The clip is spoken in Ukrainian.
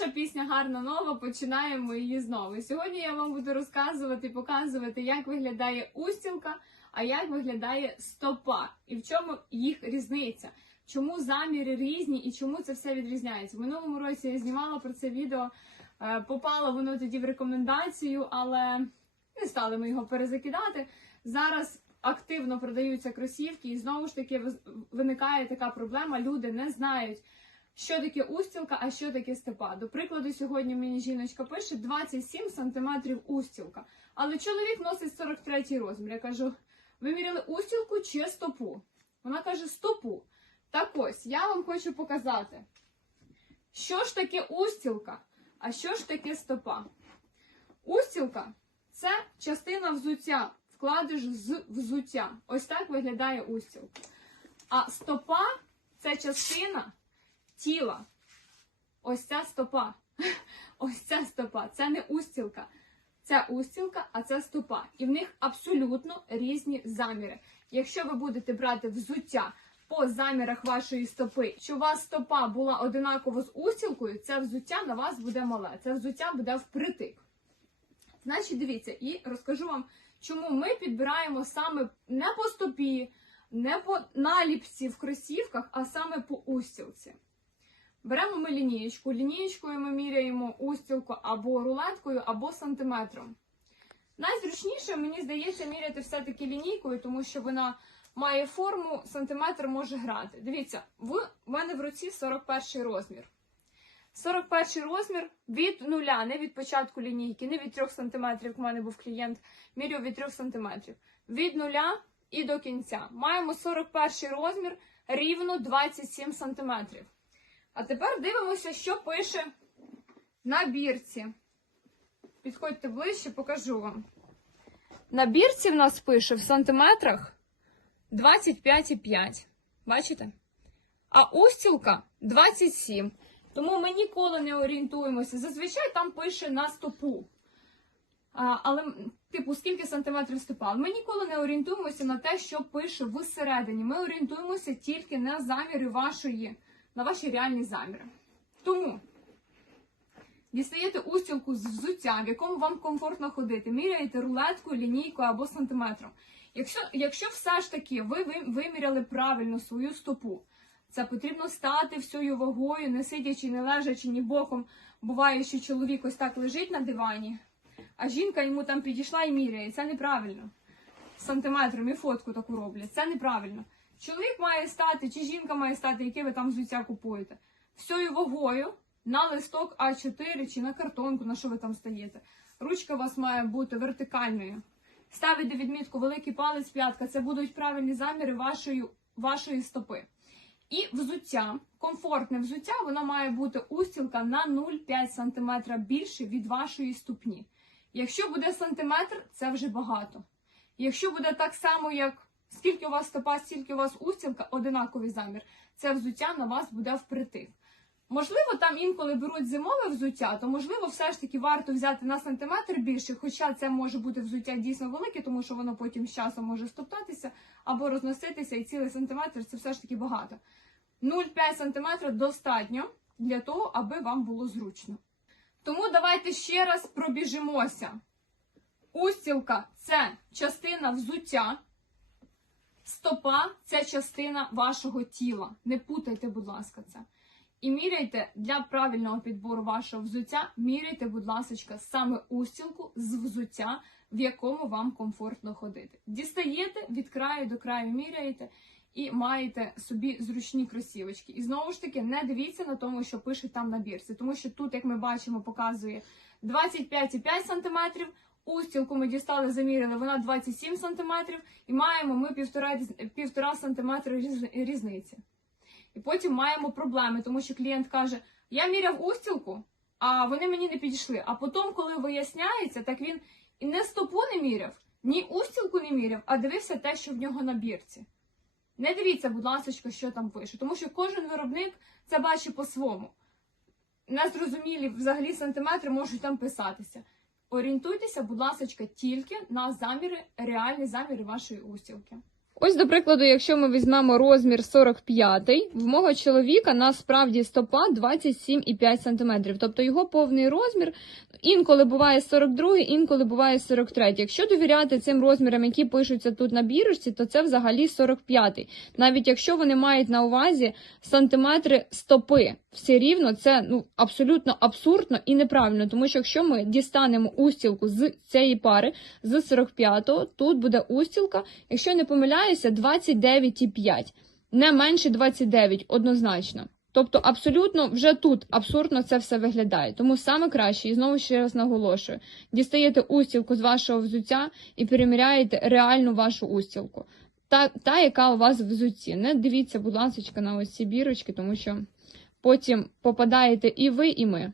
Наша пісня гарна нова. Починаємо її знову. Сьогодні я вам буду розказувати показувати, як виглядає устілка, а як виглядає стопа, і в чому їх різниця. Чому заміри різні і чому це все відрізняється? В минулому році я знімала про це відео, е, попало воно тоді в рекомендацію, але не стали ми його перезакидати. Зараз активно продаються кросівки, і знову ж таки виникає така проблема. Люди не знають, що таке устілка, а що таке степа. До прикладу, сьогодні мені жіночка пише 27 сантиметрів устілка, але чоловік носить 43 розмір. Я кажу: ви міряли устілку чи стопу? Вона каже: стопу. Так ось, я вам хочу показати, що ж таке устілка, а що ж таке стопа. Устілка це частина взуття, вкладиш з взуття. Ось так виглядає устілка. А стопа це частина тіла. Ось ця стопа. Ось ця стопа. Це не устілка. Це устілка, а це стопа. І в них абсолютно різні заміри. Якщо ви будете брати взуття по замірах вашої стопи, що у вас стопа була одинаково з устілкою, це взуття на вас буде мале. Це взуття буде впритик. Значить, дивіться, і розкажу вам, чому ми підбираємо саме не по стопі, не по наліпці в кросівках, а саме по устілці. Беремо ми лінієчку. Лінієчкою ми міряємо устілку або рулеткою, або сантиметром. Найзручніше, мені здається, міряти все-таки лінійкою, тому що вона має форму, сантиметр може грати. Дивіться, в мене в руці 41 розмір. 41 розмір від нуля, не від початку лінійки, не від 3 см, як в мене був клієнт, міряв від 3 см. Від нуля і до кінця. Маємо 41 розмір, рівно 27 см. А тепер дивимося, що пише на бірці. Підходьте ближче, покажу вам. На бірці в нас пише в сантиметрах 25,5. Бачите? А устілка 27. Тому ми ніколи не орієнтуємося. Зазвичай там пише на стопу. А, але, типу, скільки сантиметрів стопа. Ми ніколи не орієнтуємося на те, що пише всередині. Ми орієнтуємося тільки на заміри вашої, на ваші реальні заміри. Тому дістаєте устілку з взуття, в якому вам комфортно ходити, міряєте рулеткою, лінійкою або сантиметром. Якщо, якщо все ж таки ви ви- виміряли правильно свою стопу, це потрібно стати всьою вагою, не сидячи, не лежачи, ні боком. Буває, що чоловік ось так лежить на дивані, а жінка йому там підійшла і міряє. Це неправильно. Сантиметром і фотку таку роблять. Це неправильно. Чоловік має стати, чи жінка має стати, яке ви там взуття купуєте. Всьою вагою на листок А4 чи на картонку, на що ви там стаєте. Ручка у вас має бути вертикальною. Ставите відмітку великий палець, п'ятка. Це будуть правильні заміри вашої, вашої стопи. І взуття, комфортне взуття, воно має бути устілка на 0,5 см більше від вашої ступні. Якщо буде сантиметр, це вже багато. Якщо буде так само, як скільки у вас стопа, стільки у вас устілка, одинаковий замір, це взуття на вас буде впритик. Можливо, там інколи беруть зимове взуття, то можливо, все ж таки варто взяти на сантиметр більше, хоча це може бути взуття дійсно велике, тому що воно потім з часом може стоптатися або розноситися, і цілий сантиметр це все ж таки багато. 0,5 см достатньо для того, аби вам було зручно. Тому давайте ще раз пробіжимося. Устілка це частина взуття, стопа це частина вашого тіла. Не путайте, будь ласка, це. І міряйте для правильного підбору вашого взуття, міряйте, будь ласка, саме устілку з взуття, в якому вам комфортно ходити. Дістаєте від краю до краю, міряєте і маєте собі зручні кросівочки. І знову ж таки, не дивіться на тому, що пише там на бірці, тому що тут, як ми бачимо, показує 25,5 см. Устілку ми дістали, заміряли, вона 27 см, і маємо ми 1,5 см різниці. І потім маємо проблеми, тому що клієнт каже: я міряв устілку, а вони мені не підійшли. А потім, коли виясняється, так він і не стопу не міряв, ні устілку не міряв, а дивився те, що в нього на бірці. Не дивіться, будь ласка, що там пише, тому що кожен виробник це бачить по-своєму. Незрозумілі взагалі сантиметри можуть там писатися. Орієнтуйтеся, будь ласка, тільки на заміри, реальні заміри вашої устілки. Ось, до прикладу, якщо ми візьмемо розмір 45, в мого чоловіка насправді стопа 27,5 см. Тобто його повний розмір інколи буває 42, інколи буває 43. Якщо довіряти цим розмірам, які пишуться тут на бірочці, то це взагалі 45. Навіть якщо вони мають на увазі сантиметри стопи, все рівно це ну абсолютно абсурдно і неправильно, тому що якщо ми дістанемо устілку з цієї пари з 45-го, тут буде устілка, якщо не помиляюся, 29,5. Не менше 29, однозначно. Тобто, абсолютно вже тут абсурдно це все виглядає. Тому саме краще, і знову ще раз наголошую: дістаєте устілку з вашого взуття і переміряєте реальну вашу устілку. Та, та, яка у вас в взутті. Не дивіться, будь ласка, на ось ці бірочки, тому що потім попадаєте і ви, і ми.